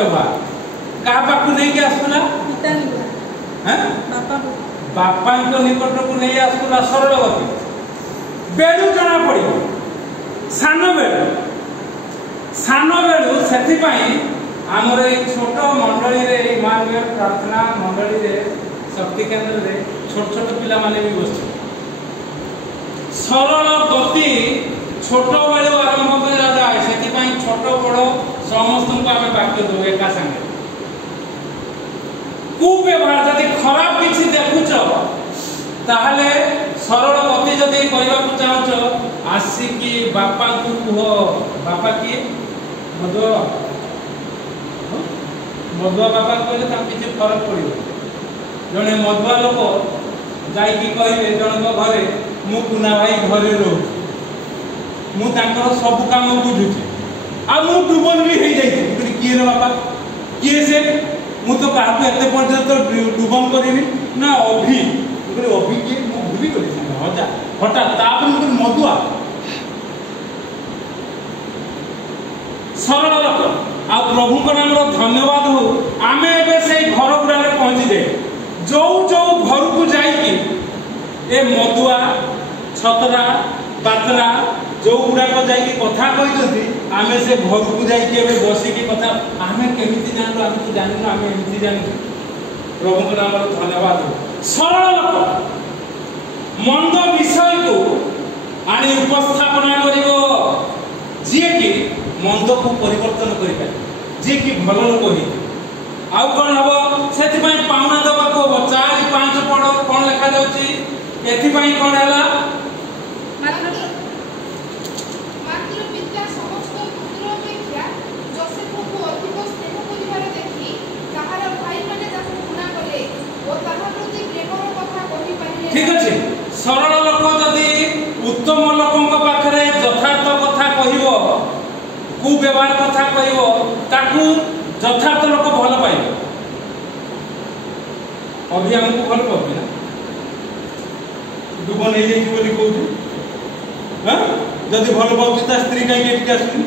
व्यवहार क्या पाक नहीं के आसुला बापा निकट को नहीं आसुला सरलवती बेलू जना पड़ सान बेलू से आमर ये छोट मंडली मानवीय प्रार्थना मंडली शक्ति केन्द्र रे छोट छोट पिला माने भी बस सरल गति छोट बेलू आरंभ करा जाए से छोट बड़ समस्त को आम वाक्य दो एका संगे कुव्यवहार जदि खराब किसी देखुच ताहले सरल गति जदि कहवा चाहूच आसिकी बापा को कह बापा किए मधुआ बापा कहले किसी फरक पड़ो जड़े मधुआ लोक जाए जन घरे मु कुना भाई घरे रोच सब काम बुझुची आ मु डुबन भी हो जाइए किए रे बापा किए से मु तो क्या एत पर्यंत डुबन करी ना अभि अभि किए मुझे हठात मधुआ सरल लोक आ प्रभु नाम धन्यवाद हो आम ए से घर गुड़ा पहुँची जाए जो जो घर को जाइए ए मधुआ छतरा बातरा जो गुड़ाक जाकि कथा कहते आम से घर को जाकि बसिकी कथा आम केमी जानू आम तो जानू आम एमती जानू प्रभु नाम धन्यवाद हो सरल लोक मंद विषय को आनी उपस्थापना कर जी कि मंद को परिवर्तन कर जी कि भल लोक हो आउ कौन हम से पावना दबा को 4-5 पढ़ कौन लिखा जाऊँगी एथिपाई कौन है ठीक अच्छे सरल लोक जदि उत्तम लोकों पाखे यथार्थ कथा कह कुव्यवहार कथा कह यथार्थ लोक भल पाइब अभी आमको भल पाबी ना डुब नहीं जाइए कहूँ जदि भल पाँच ता स्त्री कहीं आसुनी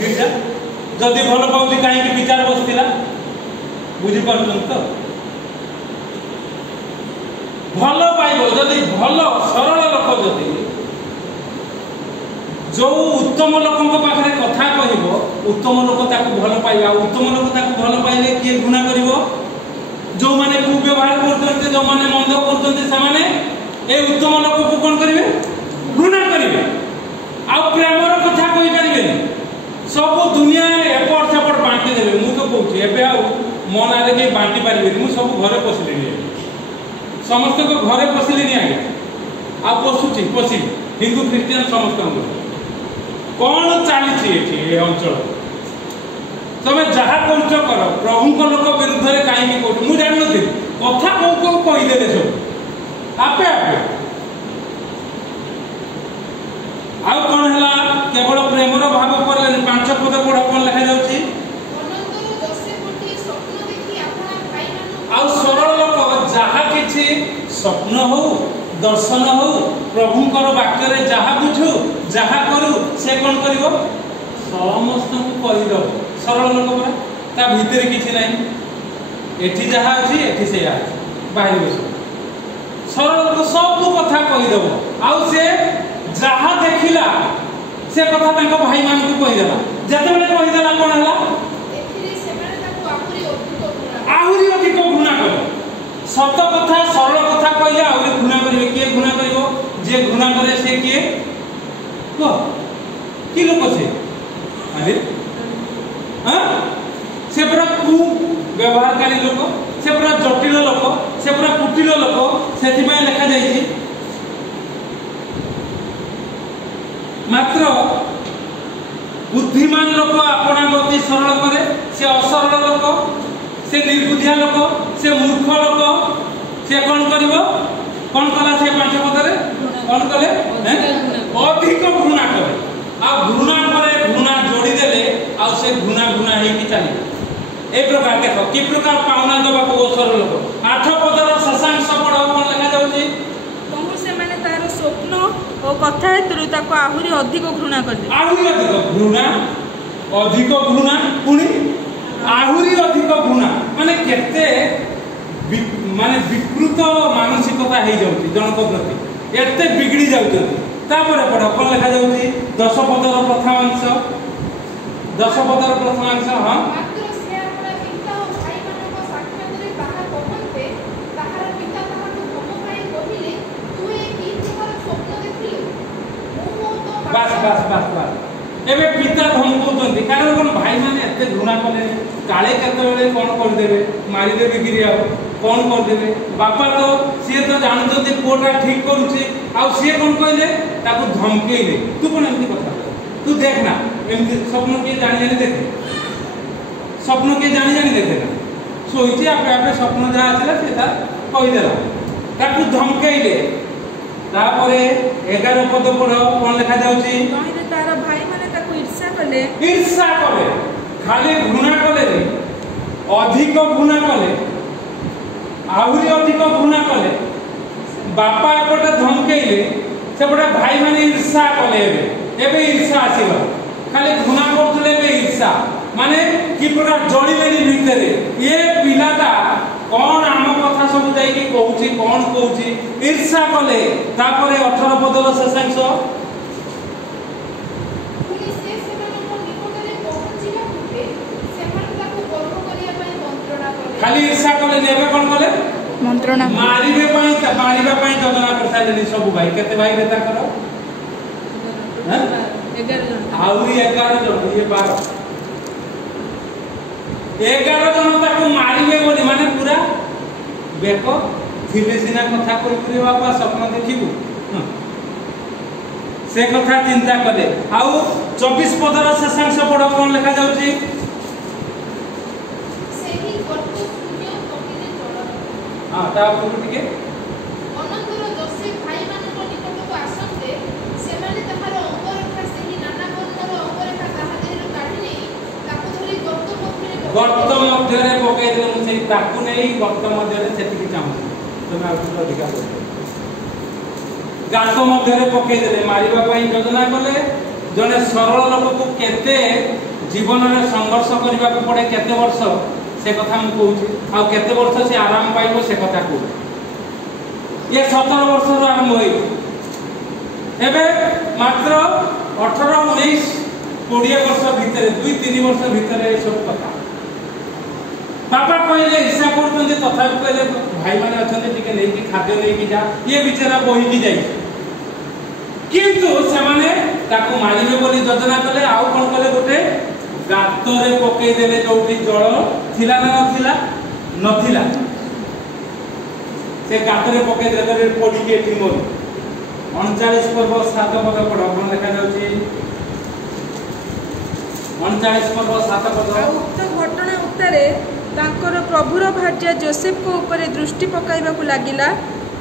गिरिजा जदि भल पाँच कहीं विचार बसला बुझीपार तो भल पाइब जदि भल सरल लोक जदि जो उत्तम लोकों पाखे कथा कह उत्तम लोक भल पाइबा उत्तम लोक भल पाइले किए घृणा कर जो माने कुव्यवहार करते जो माने मंद करते ए उत्तम लोक को कौन करेंगे घृणा करेंगे आ प्रेमर कथा कही पारे सब दुनिया एपट सेपट बांटी देवे मुझे तो कहूँ एवं मो ना कहीं बांटी पारे सब घरे पशिले समस्त को घरे पशिले आगे आ पशुची पशि हिंदू ख्रीस्टान समस्त कौन चली अंचल तुम जहाँ कर प्रभु लोक विरुद्ध में कहीं कौन मुझे जान नी कथा कौ कौ कहीदे सब आपे आपे आउ कौन है केवल प्रेमर भाव पर 5 पद पढ़ कौन लिखा जाऊँगी आउ सरल लोक जहाँ कि स्वप्न हो दर्शन हो प्रभुंकर वाक्य जहाँ बुझु जहाँ करू से कौन कर समस्त को कहीद सरल लोक ता भितर किसी ना एठी जहाँ अच्छी एठी से बाहर बस सरल लोक सब कथा कहीदेव आउ से जहाँ देखला से कथा भाई मान को कहीदेला जिते कहीदेला कौन है आहरी अधिक घृणा कर सत कथा सरल कथा कहले आहरी घृणा करेंगे किए घृणा कर जे घृणा करे से किए कि लोक से अरे हाँ से पूरा कुव्यवहारकारी लोक से पूरा जटिल लोक से पूरा कुटिल लोक से लिखा जाइए मात्र बुद्धिमान लोक अपना गति सरल करे से असरल लोक से निर्बुद्धिया लोक से मूर्ख लोक से कौन कर कौन कला से 5 पदरे कौन कले अधिक घृणा करे आ घृणा करे घृणा जोड़ी देले आ से घृणा घृणा हेकी चली ए प्रकार देख कि प्रकार पावना दबा को सरल लोक 8 पदर शशांक पढ़ कौन लिखा जाउची कहू से माने तार स्वप्न ओ कथा हेतु ताको आहुरी अधिक घृणा कर दे आहुरी अधिक घृणा पुणी आहुरी अधिक घृणा माने केते माने विकृत मानसिकता हो जाउची जनक प्रति एते बिगड़ी जाउचंती तापर पढ कोन लिखा जाउची 10 पदर प्रथम अंश 10 पदर प्रथम अंश हां मात्र से अपना पिता और भाई मानक साक्षातरे ताहा कहन्ते ताहार पिता ताहाକୁ ଧମକାଇ କହିଲେ ତୁ ଏ କି ପ୍ରକାର ସ୍ୱପ୍ନ ଦେଖିଲୁ ମୁଁ ତ बस एबे पिता धमकौଛନ୍ତି कारण कोन भाई माने एते घृणा कले काले केतेबेले कोन कर देबे मारी देबे गिरिया कोन कर देबे बापा तो सिए तो जानते पुओटा ठीक करूची आ सिए कोन कहले ताको धमकेइले तू कोन एमती कथा तू देख ना एमती स्वप्न के जानि जानि देखे स्वप्न के जानि जानि देखे ना सोइची आपे आपे स्वप्न जा आछला सेटा कहि देला ताको धमकेइले तापरे 11 पद पढ कोन लिखा जाउची तहिरे तार भाई माने ताको ईर्ष्या कले खाली घृणा कले अधिक घृणा कले आहुरी अधिक घृणा कले बापा एपटे धमकेइले सेपटे भाई माने ईर्ष्या कले एबे ईर्ष्या आसीबा खाली घृणा करथले एबे ईर्ष्या माने कि पूरा जळिलेनी भितरे ये पिलाटा कौन आम कथा सब जाई कि कहूची कौन कहूची ईर्ष्या कले तापरे 18 पदर शेषांश पुलिस से सेमानक निकटरे पहुंचिला पूर्वे सेमान ताको गर्भ करिया पई मंत्रणा कले खाली ईर्ष्या कले नेबे कोन कले मंत्रणा मारिबा पई योजना करथाइले सब भाई केते भाई नेता करो हैं 11 जन आउरी 11 जन ये 12 11 जन ताको मारिबे बोली माने पूरा बेको थिले सिना कथा कोइ करे बापा स्वप्न देखिबु से कथा चिंता कले आउ 24 पदर शेषांश पढ कोन लिखा जाउची सेही कर्त शून्य कटिले चल हां ता ऊपर टिके अनंतर जोसेफ भाई मानक निकटको आसंते सेमाने तहार अंगरेखा सेही नाना वर्णर अंगरेखा ताहा देहरु काढी नै ताको धरि गर्त मध्य रे पकई दे मु से ताकू नै गर्त मध्य रे सेति कि चाहू तुम आउट अधिकार गात मध्य रे पकई दे मारिबा पई योजना कले जने सरल लोक को केते जीवन रे संघर्ष करबा को पड़े केते वर्ष से कथा मु कहूची आ केते वर्ष से आराम पाइबो से कथा को ये 17 वर्ष रो आरंभ होई एबे मात्र 18 19 20 वर्ष भीतर 2-3 वर्ष भीतर ए सब कथा बापा कहले ईर्ष्या करते तथा कहले भाई माने अछते टिके नै कि खाद्य नै कि जा ये बेचारा बही कि जाई किंतु से माने ताको मारिबे बोली योजना कले आउ कोन कले गोटे गात रे पकई देले जोटी जल थिला ना नथिला से गात रे पकई देले पड़ी के टिमोर 39 पर्व 7 पद पढ कोन लिखा जाउची 39 पर्व 7 पद उक्त घटना उत्तरे तांकर प्रभुर भार्या जोसेफ को ऊपर दृष्टि पकाइबा को लागिला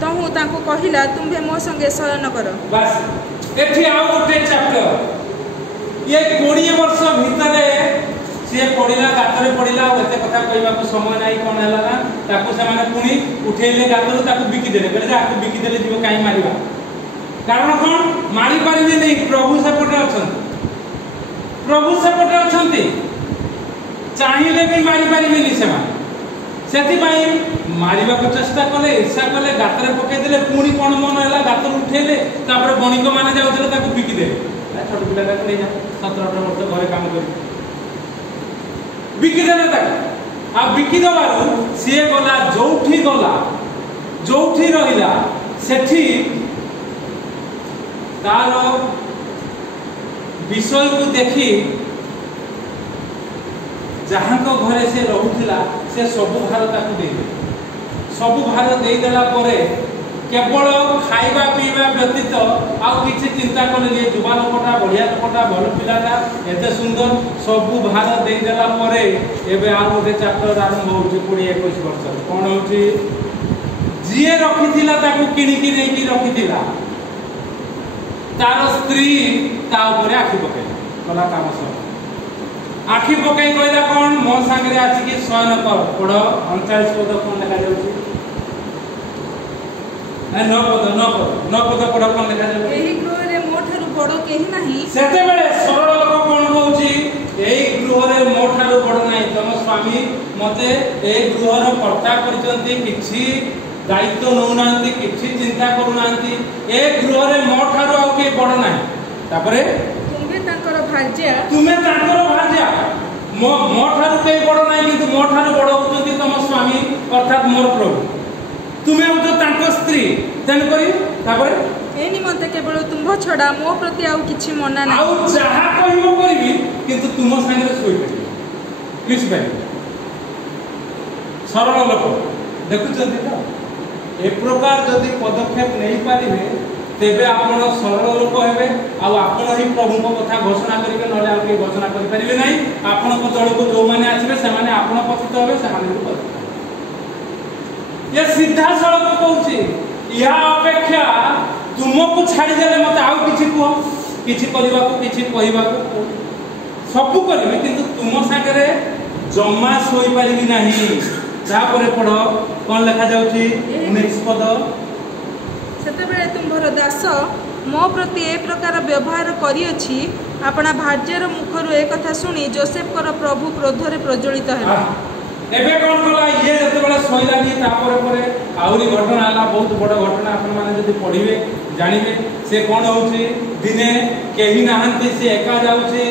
तहु तांको कहिला तुम्हे मो संगे शयन कर बस एठी आउ गोटे चैप्टर ये 20 वर्ष भीतरे से पड़िला गातरे पड़िला एते कथा कहबा को समय नाही कोन हला ना ताको से माने पुनी उठेले गातरो ताको बिकी देले कहले ताको बिकी देले जीव काई मारिबा कारण कोन मारी पारिबे नै प्रभु सेपटे अछंती चाहिए भी मारी पारिबेनी से सेति भाई मारिबा को चेष्टा कले ईर्ष्या कले गातरे पकई देले पुनी कोन मन हला गातर उठेले तापर बणिक माने जाउतले ताको बिकी देले छोट पिला का नै जा 17-18 वर्ष घरे काम कर बिकी देले ताको आ बिकी दबारु सिए गला जोठी रहिला सेठी तार विषय को देखी जहाँ को घरे से रहूला से सबु भार ताकू दे सबु भार दे देला परे केवल खाइबा पीवा व्यतीत आउ किछि चिंता करले जुवा लोकटा बढ़िया लोकटा भल पिलाटा एते सुंदर सबु भार दे देला परे एबे आ गोटे चैप्टर आरंभ होउची 20-21 वर्ष कोन होउची जिए रखिथिला ताकू किणी कि नै कि रखिथिला तार स्त्री ता ऊपर आखि पकेला कला काम सब आखि पकई कहला कोन मो संगे आछि कि शयन कर पढ 39 पद कोन लिखा जाउची ए 9 पद पढ कोन लिखा जाउची एही गृह रे मोठारु बड़ केही नाही सेते बेले सरल लोक कोन कहउची एही गृह रे मोठारु बड़ नाही तम स्वामी मते ए गृहर कर्ता करचंती किछि दायित्व नौनांती किछि चिंता करूनांती ए गृह रे मो ठारो आ के बड़ नाही तापरे तुम्हें तांकर भार्या मो ठारो के बड़ नाही किंतु मो ठारो बड़ होचंती तम स्वामी अर्थात मोर प्रभु तुमे हो तांको स्त्री तेन करी तापरे ए निमंते केवल तुम छड़ा मो प्रति आउ किछि मना नाही आउ जहा कहिबो करबी किंतु तुम संगे सोई पड़ी किछ भाई सरल लोक देखुचंती तो ए प्रकार जदि पदक्षेप नहीं पारिबे तेबे आपण सरल लोक हेबे आ आपण ही प्रभु को कथा घोषणा करिवे नले आ के घोषणा करि परिबे नाही आपण को दल को जो माने आछबे से माने आपण पतित हेबे से माने पतित ये सीधा सड़क कहूची या अपेक्षा तुमको छाड़ी देले मते आउ किछि कह किछि करबा को किछि कहबा को सब करबे किंतु तुम सागरे जम्मा सोई पारिबी नाही तापरे पढ़ो कौन लिखा जाउची 19 पद सेते बेले तुम्भर दास मो प्रति ए प्रकार व्यवहार करियछि आपना भार्यर मुखरु ए कथा सुनी जोसेफ कर प्रभु क्रोध रे प्रज्वलित हेला एबे कोन कला ये जते बेले सोइलानी तापरे परे आउरी घटना हला बहुत बड़ घटना आपन माने जदि पढिबे जानिबे से कोन होउची दिने केही नाहंती से एका जाउची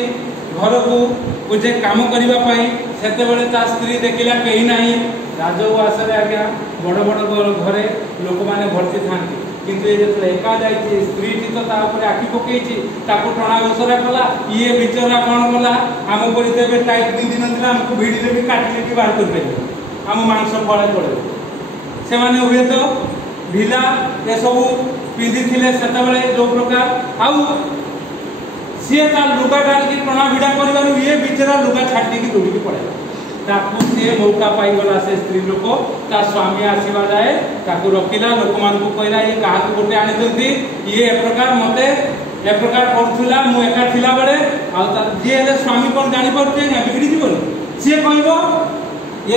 घर को जे काम करिबा पई सेते बेले ता स्त्री देखिला केही नाही राजवास रे आज्ञा बड़ बड़ घरे लोक माने भर्ती थांती किंतु ये जते एका जाईची स्त्री टी तो ता ऊपर आखि पकेईची ताको टणा घोसरा कला ये बिचरा कोन कला हम परि देबे टाइट दिन दिन दिला हमको भिडी देबे काटी के बाहर कर देबे हम मांस फळे पड़े से माने हुए तो ढिला ए सब पिंदी थिले सेते बेले जो प्रकार आउ सीए ता लुगा डाल के टणा भिडा करिबारु ये बिचरा लुगा छाटी के दौड़ी के पड़े ताकू से मौका पाई गला से स्त्री लोक ता स्वामी आसीबा जाए ताकू रखिला लोक मान को कहला ये काहा को गोटे आनी दंती ये ए प्रकार मते ए प्रकार करथुला मु एका थिला बडे आ ता जे हे स्वामी कोन जानि पड़ते ना बिगड़ी जीवन से कहबो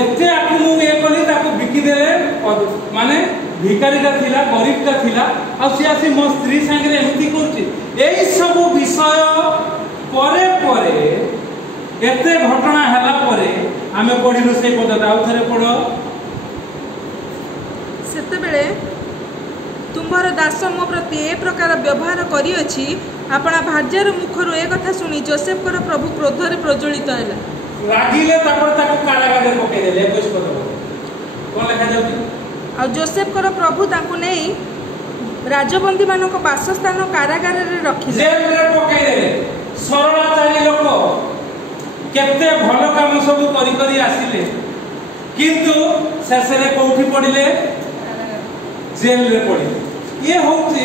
एते आकु मु ए कली ताकू बिकी देले माने भिखारीटा थिला गरीबटा थिला आ से आसी मो स्त्री संगे एमती करछि एई सब विषय परे परे एते घटना हला परे आमे पढिलु से पदता आउ थरे पढो सेते बेले तुम्हार दास मो प्रति ए प्रकार व्यवहार करियछि आपना भार्यर मुखरु ए कथा सुनी जोसेफ कर प्रभु क्रोध रे प्रज्वलित हैला रागिले तापर ताको कारागार रे पके देले 21 पद कोन लिखा जाउची आ जोसेफ कर प्रभु ताकू नेई राजबंदी मानको वासस्थान कारागार रे रखिले जेल रे पके देले सरलाचारी लोक केते भलो काम सब करी करी आसिले किंतु शेषरे कोठी पडिले जेल रे पडिले ये होउची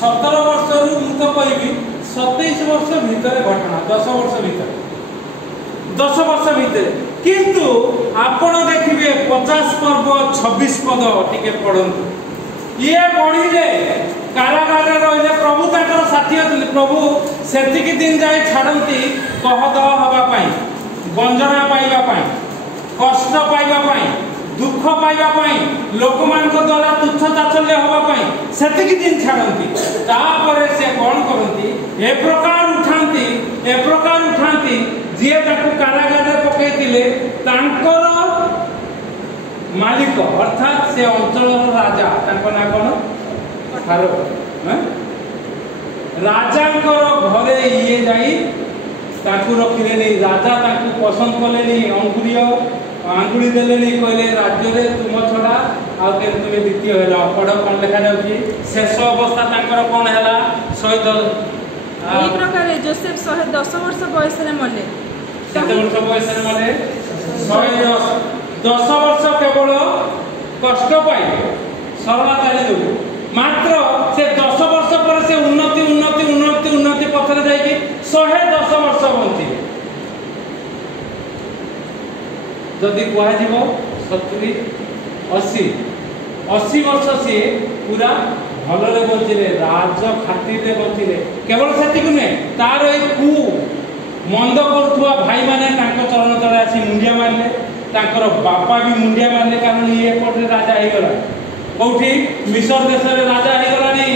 17 वर्ष रु मु तो कहबी 27 वर्ष भीतर घटना 10 वर्ष भीतर 10 वर्ष भीतर किंतु आपण देखिबे 50 पर्व 26 पद टिके पढंतु ये पढिले कारागार रे रहिले प्रभु ताकर साथी अछन प्रभु सेतिकी दिन जाय छाडंती कहदह हवा पाई गंजना पाइबा पाई कष्ट पाइबा पाई दुख पाइबा पाई लोक मान को द्वारा तुच्छ ताच्छल्य हवा पाई सेतिकी दिन छाडंती तापरे से कोन करंती ए प्रकार उठांती जे ताकू कारागार रे पकेइतिले तांकर मालिक अर्थात से अंचल राजा तांको ना कोन फारो राजांकर घरे ये जाई ताकू रखिले नहीं राजा ताकू पसंद कले नहीं अंगुली देले नहीं कहले राज्य रे तुम छडा आ के तुमे द्वितीय हेला पढ कोन लिखा जाउची शेष अवस्था तांकर कोन हेला 110 এই প্রকারে जोसेफ 110 वर्ष बयस रे मले कते वर्ष बयस रे मले 110 वर्ष केवल कष्ट पाई सरलाचारी लोक मात्र से 10 वर्ष पर से उन्नति पथरे जाई कि 110 वर्ष बंती जदि कह जीवो 70 80 वर्ष से पूरा भलरे बंचिले राज खातिर बंचिले केवल सेति कुने तार ए कु मंद करथुआ भाई माने तांको चरण तळे आसी मुंडिया मारले तांकर बापा भी मुंडिया मारले कारण ये पटे राजा हे गला कोठी मिस्र देश रे राजा हे गलानी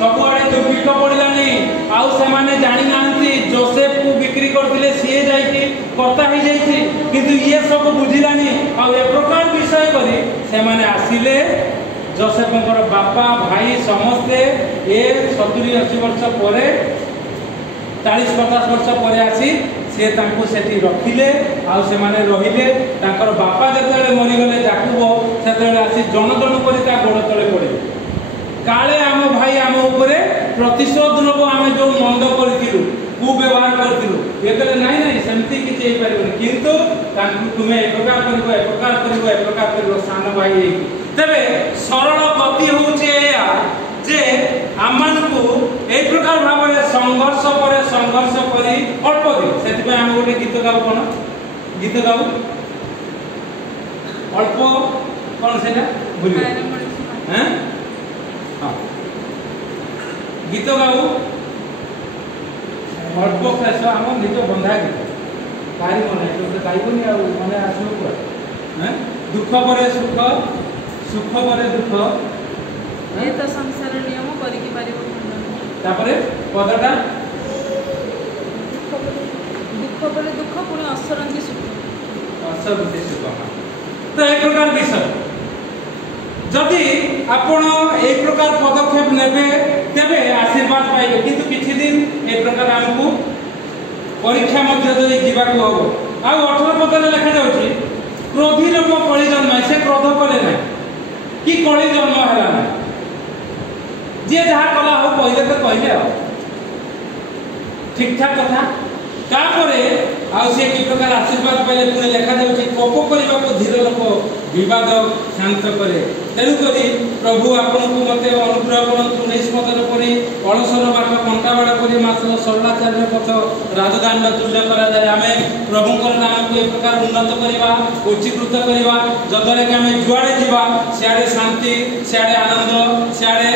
सब आड़े दुर्भिक्ष पड़िलानी आउ से माने जानि नांती जोसेफ को बिक्री करथिले सीए जाई कि कर्ता हे जाईथि किंतु ये सब बुझिलानी आ ए प्रकार विषय करी से माने आसिले जोसेफଙ୍କର बापा भाई समस्ते ए 70-80 वर्ष परे 40-50 वर्ष परे आसी से तांको सेठी रखिले आ से माने रहिले तांकर बापा जतेले मरि गले याकूब सेतेले आसी जन जन करी ता गोड़ तळे पड़े काले आम भाई आम उपरे प्रतिशोध नब आम जो मंद करूँ कुव्यवहार करूँ ये नाई नाई सेमती किसी पारे किंतु तुम्हें एक प्रकार कर सान भाई तेरे सरल गति हूँ जे आम ए प्रकार भाव संघर्ष पर संघर्ष कर अल्प दिन से आम गोटे गीत गाऊ कौन गीत गाऊ अल्प कौन से भूल गीत गाऊ अल्प शेष आम निज बंधा गीत गाई मन गायबनी मन आसो पूरा दुख पर सुख सुख पर दुख ये तो संसार नियम करिकि पारिबो तापरे पदटा दुख पर दुख पुणी असरंती सुख तो एक प्रकार विषय जदि आपण एक प्रकार पदक्षेप नेबे तेबे आशीर्वाद पाइबे किंतु किछि दिन एक प्रकार हमकु परीक्षा मध्य दे जीवा को हो आ 18 पदले लिखा जाउछि क्रोधी लोक कଳି जन्म से क्रोध कले ना कि कଳି जन्म हला ना जे जहा कला हो पहिले तो कहले आ ठीक ठाक कथा तापरे आ से कि प्रकार आशीर्वाद पाइले पुणे लिखा जाउछि कोप करबा को धीर लोक विवाद शांत करे तेणु करी प्रभु आपन को मते अनुग्रह करंतु 19 पदर परी अलसर बाट कंटा बाड़ करी मात्र सरलाचार्य पथ राजदान तुल्य करा जाय आमे प्रभुकर नाम को एक प्रकार उन्नत करबा उच्चीकृत करबा जदरे कि आमे जुआडे जीवा सियाडे शांति सियाडे आनंद सियाडे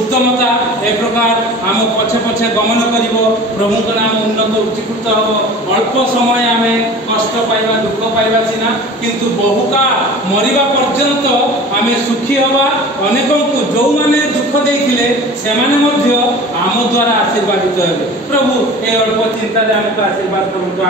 उत्तमता एक प्रकार आम पछे पछे गमन करिवो प्रभुकर नाम उन्नत उच्चीकृत हो अल्प समय आमे कष्ट पाइबा दुख पाइबा सिना किंतु बहुका मरिबा पर्यंत आमे सुखी हवा अनेकों को जो माने दुख देइथिले से माने मध्य आम द्वारा आशीर्वादित हेबे प्रभु ए अल्प चिंता रे हमको आशीर्वाद करंतु।